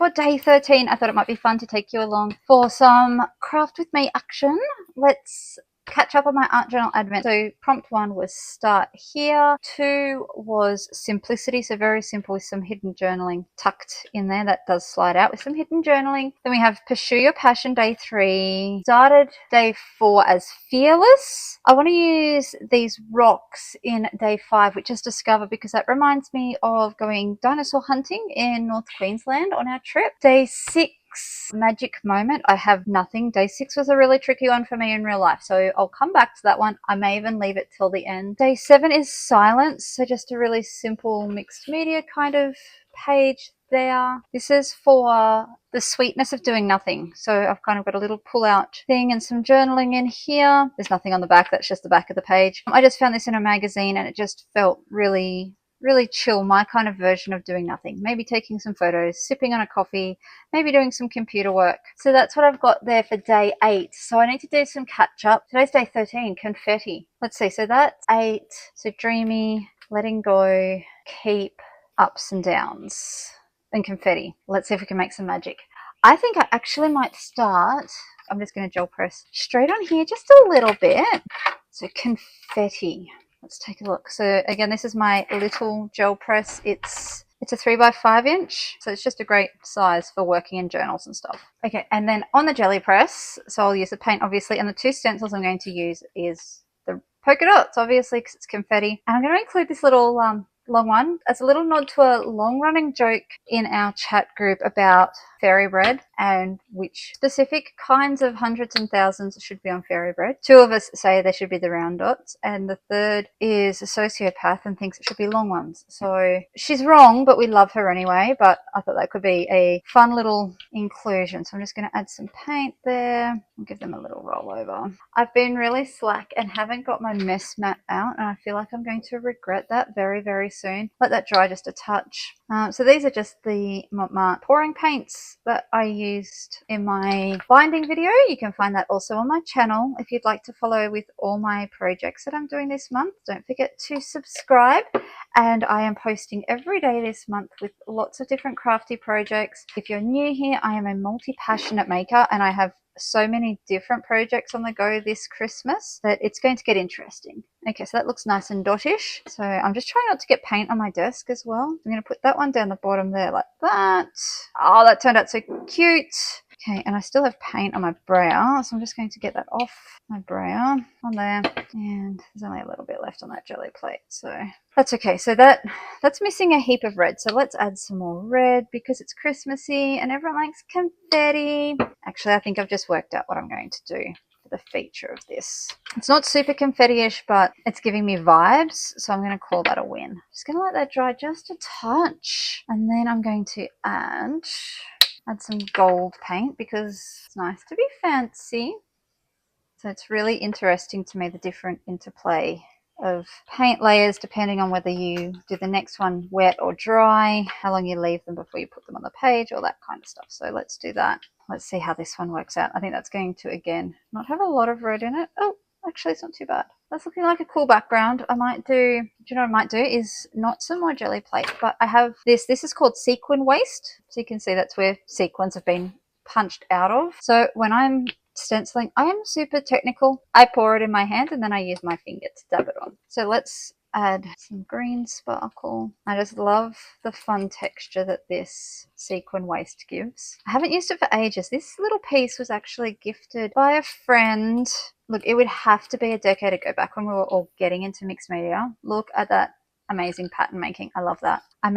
for day 13, I thought it might be fun to take you along for some craft with me action. Let's catch up on my art journal advent. So prompt 1 was start here. 2 was simplicity, so very simple with some hidden journaling tucked in there. That does slide out with some hidden journaling. Then we have pursue your passion, day 3. Started day 4 as fearless. I want to use these rocks in day 5, which is discover, because that reminds me of going dinosaur hunting in North Queensland on our trip. Day 6, magic moment. I have nothing. Day 6 was a really tricky one for me in real life, so I'll come back to that one. I may even leave it till the end. Day 7 is silence, so just a really simple mixed media kind of page there. This is for the sweetness of doing nothing, so I've kind of got a little pull out thing and some journaling in here. There's nothing on the back, that's just the back of the page. I just found this in a magazine and it just felt really chill, my kind of version of doing nothing. Maybe taking some photos, sipping on a coffee, maybe doing some computer work. So that's what I've got there for day 8. So I need to do some catch up. Today's day 13, confetti. Let's see, so that's 8. So dreamy, letting go, keep, ups and downs, and confetti. Let's see if we can make some magic. I think I actually might start, I'm just going to gel press straight on here just a little bit. So confetti. Let's take a look. So again, this is my little gel press. It's a 3x5 inch, so it's just a great size for working in journals and stuff. Okay, and then on the jelly press, so I'll use the paint obviously, and the 2 stencils I'm going to use is the polka dots, obviously, because it's confetti. And I'm going to include this little long one as a little nod to a long-running joke in our chat group about fairy bread and which specific kinds of hundreds and thousands should be on fairy bread. 2 of us say they should be the round dots, and the third is a sociopath and thinks it should be long ones. So she's wrong, but we love her anyway. But I thought that could be a fun little inclusion. So I'm just going to add some paint there and give them a little roll over. I've been really slack and haven't got my mess mat out, and I feel like I'm going to regret that very soon. Let that dry just a touch. So these are just the Montmartre pouring paints that I used in my binding video. You can find that also on my channel if you'd like to follow with all my projects that I'm doing this month. Don't forget to subscribe, and I am posting every day this month with lots of different crafty projects. If you're new here, I am a multi-passionate maker and I have so many different projects on the go this Christmas that it's going to get interesting. Okay, so that looks nice and dottish. So I'm just trying not to get paint on my desk as well. I'm going to put that one down the bottom there like that. Oh, that turned out so cute. Okay, and I still have paint on my brow, so I'm just going to get that off my brow on there, and there's only a little bit left on that jelly plate, so that's okay. So that's missing a heap of red, so let's add some more red because it's Christmassy and everyone likes confetti. Actually, I think I've just worked out what I'm going to do for the feature of this. It's not super confetti-ish, but it's giving me vibes, so I'm going to call that a win. Just going to let that dry just a touch, and then I'm going to add some gold paint because it's nice to be fancy. So it's really interesting to me, the different interplay of paint layers depending on whether you do the next one wet or dry, how long you leave them before you put them on the page, all that kind of stuff. So let's do that. Let's see how this one works out. I think that's going to, again, not have a lot of red in it. Oh, actually it's not too bad. That's looking like a cool background. I might do you know what I might do is not some more jelly plate, but I have this is called sequin waste. So you can see that's where sequins have been punched out of. So when I'm stenciling, I am super technical. I pour it in my hand and then I use my finger to dab it on. So let's add some green sparkle. I just love the fun texture that this sequin waste gives. I haven't used it for ages. This little piece was actually gifted by a friend. Look, it would have to be a decade ago, back when we were all getting into mixed media. Look at that amazing pattern making. I love that. I'm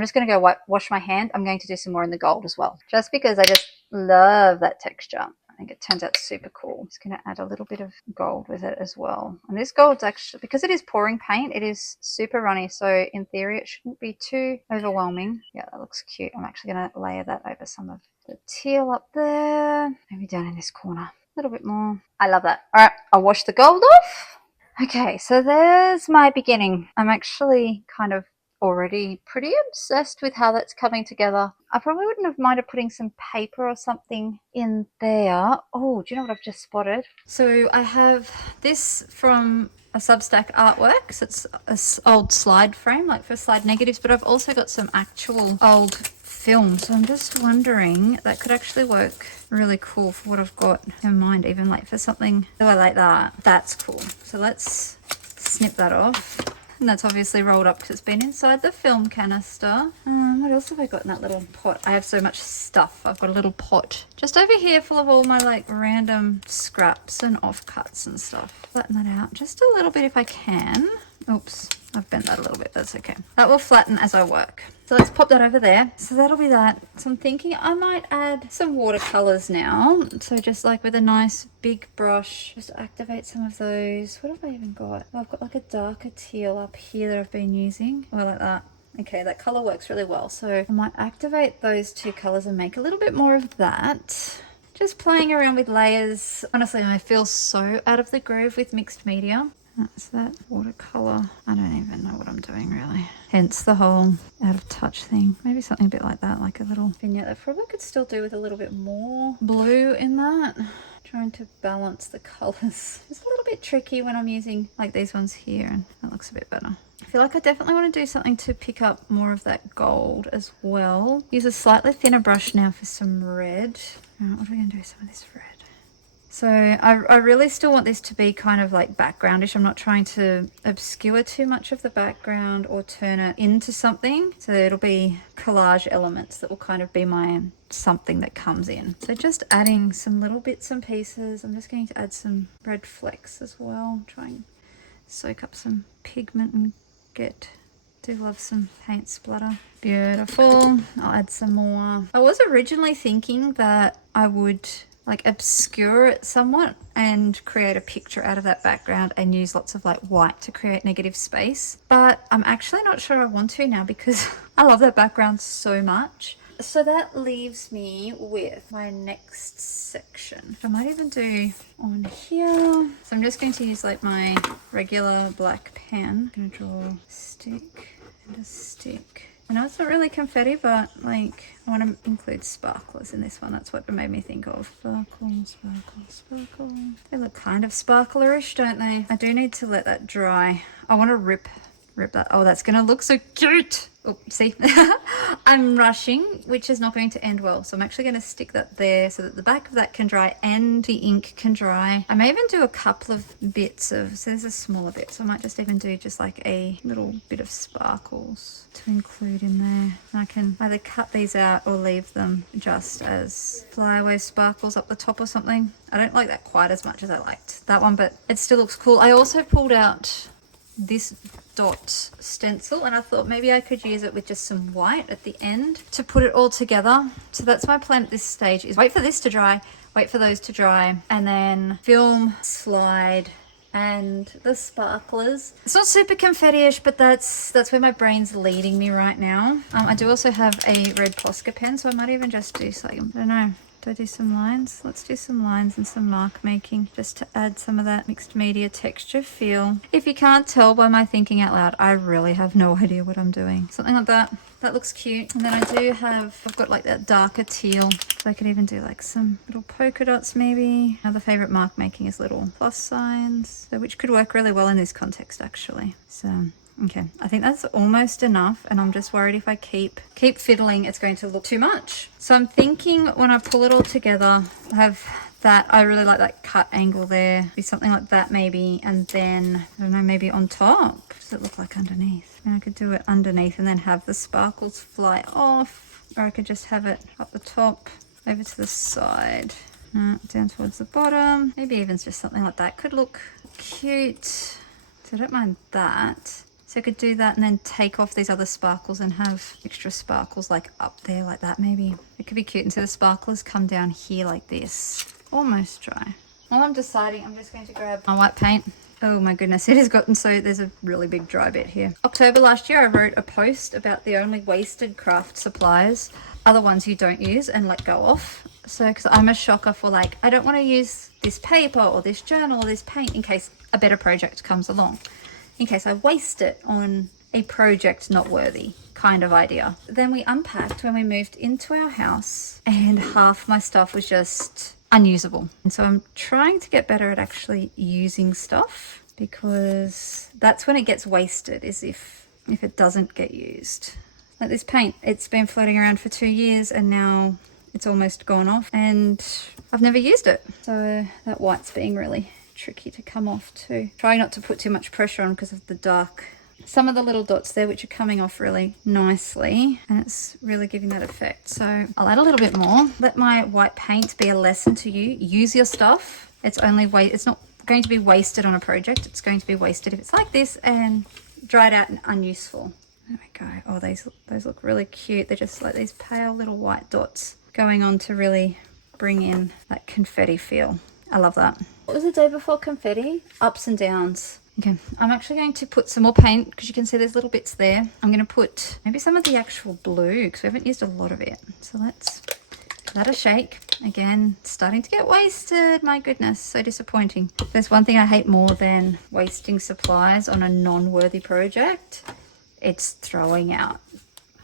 just going to go wash my hand. I'm going to do some more in the gold as well, just because I just love that texture. I think it turns out super cool. I'm just going to add a little bit of gold with it as well. And this gold's actually, because it is pouring paint, it is super runny. So in theory, it shouldn't be too overwhelming. Yeah, that looks cute. I'm actually going to layer that over some of the teal up there. Maybe down in this corner. A little bit more. I love that. All right, I'll wash the gold off. Okay, so there's my beginning. I'm actually kind of already pretty obsessed with how that's coming together. I probably wouldn't have minded putting some paper or something in there. Oh, do you know what I've just spotted? So I have this from a Substack artwork. So it's an old slide frame, like for slide negatives, but I've also got some actual old film. So I'm just wondering, that could actually work really cool for what I've got in mind, even like for something like that. That's cool. So let's snip that off. And that's obviously rolled up because it's been inside the film canister. What else have I got in that little pot? I have so much stuff. I've got a little pot just over here full of all my like random scraps and offcuts and stuff. Flatten that out just a little bit if I can. Oops, I've bent that a little bit. That's okay. That will flatten as I work. So let's pop that over there. So that'll be that. So I'm thinking I might add some watercolors now. So just like with a nice big brush, just activate some of those. What have I even got? Oh, I've got like a darker teal up here that I've been using. Oh, like that. Okay, that color works really well. So I might activate those two colors and make a little bit more of that. Just playing around with layers. Honestly, I feel so out of the groove with mixed media. That's that watercolor. I don't even know what I'm doing really. Hence the whole out of touch thing. Maybe something a bit like that, like a little vignette that probably could still do with a little bit more blue in that. Trying to balance the colors. It's a little bit tricky when I'm using like these ones here, and that looks a bit better. I feel like I definitely want to do something to pick up more of that gold as well. Use a slightly thinner brush now for some red. What are we going to do with some of this red? So I really still want this to be kind of like backgroundish. I'm not trying to obscure too much of the background or turn it into something. So it'll be collage elements that will kind of be my something that comes in. So just adding some little bits and pieces. I'm just going to add some red flecks as well. Try and soak up some pigment and do love some paint splatter. Beautiful. I'll add some more. I was originally thinking that I would like obscure it somewhat and create a picture out of that background and use lots of like white to create negative space. But I'm actually not sure I want to now because I love that background so much. So that leaves me with my next section. I might even do on here. So I'm just going to use like my regular black pen. I'm gonna draw a stick and a stick. I know it's not really confetti, but like I want to include sparklers in this one. That's what it made me think of. Sparkle, sparkle, sparkle. They look kind of sparklerish, don't they? I do need to let that dry. I want to rip that. Oh, that's gonna look so cute. Oh, see, I'm rushing, which is not going to end well. So I'm actually going to stick that there so that the back of that can dry and the ink can dry. I may even do a couple of bits of, so there's a smaller bit. So I might just even do just like a little bit of sparkles to include in there. And I can either cut these out or leave them just as flyaway sparkles up the top or something. I don't like that quite as much as I liked that one, but it still looks cool. I also pulled out this dot stencil and I thought maybe I could use it with just some white at the end to put it all together. So that's my plan at this stage, is wait for this to dry, wait for those to dry, and then film, slide, and the sparklers. It's not super confetti-ish, but that's where my brain's leading me right now. I do also have a red Posca pen, so I might even just do some, I don't know. Do I do some lines? Let's do some lines and some mark making just to add some of that mixed media texture feel. If you can't tell by my thinking out loud, I really have no idea what I'm doing. Something like that. That looks cute. And then I do have, I've got like that darker teal. So I could even do like some little polka dots maybe. Another favorite mark making is little plus signs, so which could work really well in this context actually. So okay, I think that's almost enough, and I'm just worried if I keep fiddling, it's going to look too much. So I'm thinking when I pull it all together, I have that, I really like that cut angle there, be something like that maybe, and then, I don't know, maybe on top. What does it look like underneath? I mean, I could do it underneath and then have the sparkles fly off, or I could just have it up the top, over to the side, down towards the bottom. Maybe even just something like that could look cute. So I don't mind that. So I could do that and then take off these other sparkles and have extra sparkles like up there like that maybe. It could be cute. And so the sparklers come down here like this. Almost dry. While I'm deciding, I'm just going to grab my white paint. Oh my goodness, it has gotten so, there's a really big dry bit here. October last year I wrote a post about the only wasted craft supplies are the ones you don't use and let go of. So, because I'm a shocker for like, I don't want to use this paper or this journal or this paint in case a better project comes along. In case I waste it on a project not worthy kind of idea. Then we unpacked when we moved into our house and half my stuff was just unusable. And so I'm trying to get better at actually using stuff. because that's when it gets wasted, is if it doesn't get used. Like this paint, it's been floating around for 2 years and now it's almost gone off and I've never used it. So that white's being really tricky to come off too. Try not to put too much pressure on because of the dark. Some of the little dots there which are coming off really nicely, and it's really giving that effect. So I'll add a little bit more. Let my white paint be a lesson to you. Use your stuff. It's not going to be wasted on a project. It's going to be wasted if it's like this and dried out and unuseful. There we go. Oh, those look really cute. They're just like these pale little white dots going on to really bring in that confetti feel. I love that. What was the day before confetti? Ups and downs. Okay, I'm actually going to put some more paint because you can see there's little bits there. I'm going to put maybe some of the actual blue because we haven't used a lot of it. So let's give that a shake. Again, starting to get wasted. My goodness, so disappointing. There's one thing I hate more than wasting supplies on a non-worthy project. It's throwing out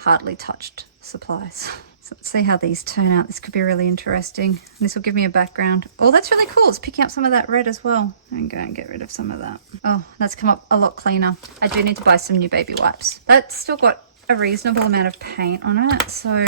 hardly touched supplies. So let's see how these turn out. This could be really interesting. This will give me a background. Oh, that's really cool. It's picking up some of that red as well. I'm going to get rid of some of that. Oh, that's come up a lot cleaner. I do need to buy some new baby wipes. That's still got a reasonable amount of paint on it. So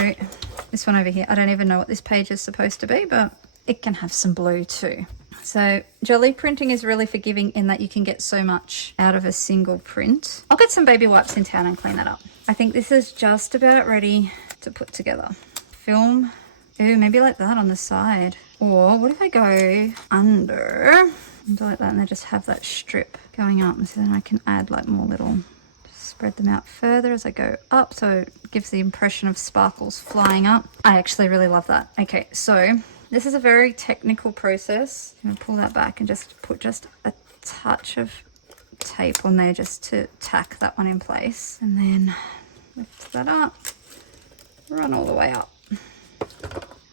this one over here, I don't even know what this page is supposed to be, but it can have some blue too. So Jolly printing is really forgiving in that you can get so much out of a single print. I'll get some baby wipes in town and clean that up. I think this is just about ready to put together. Film, ooh, maybe like that on the side. Or what if I go under and do like that and I just have that strip going up, and so then I can add like more little, spread them out further as I go up so it gives the impression of sparkles flying up. I actually really love that. Okay, so this is a very technical process. I'm gonna pull that back and just put just a touch of tape on there just to tack that one in place, and then lift that up, run all the way up.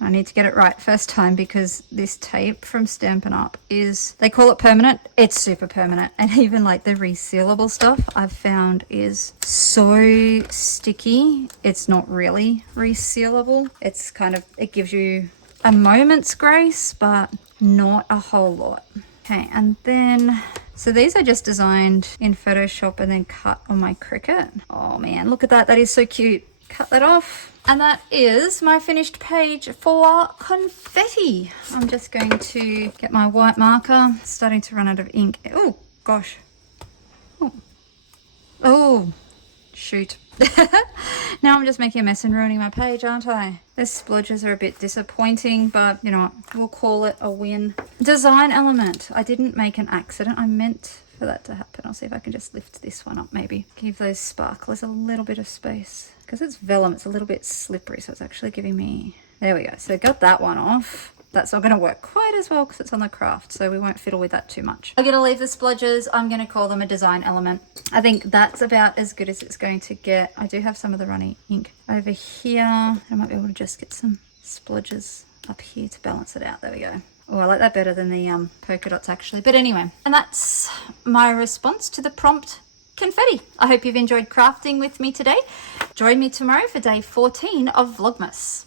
I need to get it right first time because this tape from Stampin' Up is, they call it permanent. It's super permanent. And even like the resealable stuff I've found is so sticky. It's not really resealable. It's kind of, it gives you a moment's grace, but not a whole lot. Okay, and then, so these I just designed in Photoshop and then cut on my Cricut. Oh man, look at that. That is so cute. Cut that off. And that is my finished page for confetti. I'm just going to get my white marker. Starting to run out of ink. Oh, gosh. Oh, shoot. Now I'm just making a mess and ruining my page, aren't I? The splodges are a bit disappointing, but you know what? We'll call it a win. Design element. I didn't make an accident. I meant for that to happen. I'll see if I can just lift this one up maybe. Give those sparklers a little bit of space. Because it's vellum, it's a little bit slippery, so it's actually giving me... There we go. So got that one off. That's not going to work quite as well because it's on the craft, so we won't fiddle with that too much. I'm going to leave the splodges. I'm going to call them a design element. I think that's about as good as it's going to get. I do have some of the runny ink over here. I might be able to just get some splodges up here to balance it out. There we go. Oh, I like that better than the polka dots actually. But anyway, and that's my response to the prompt confetti. I hope you've enjoyed crafting with me today. Join me tomorrow for day 14 of Vlogmas.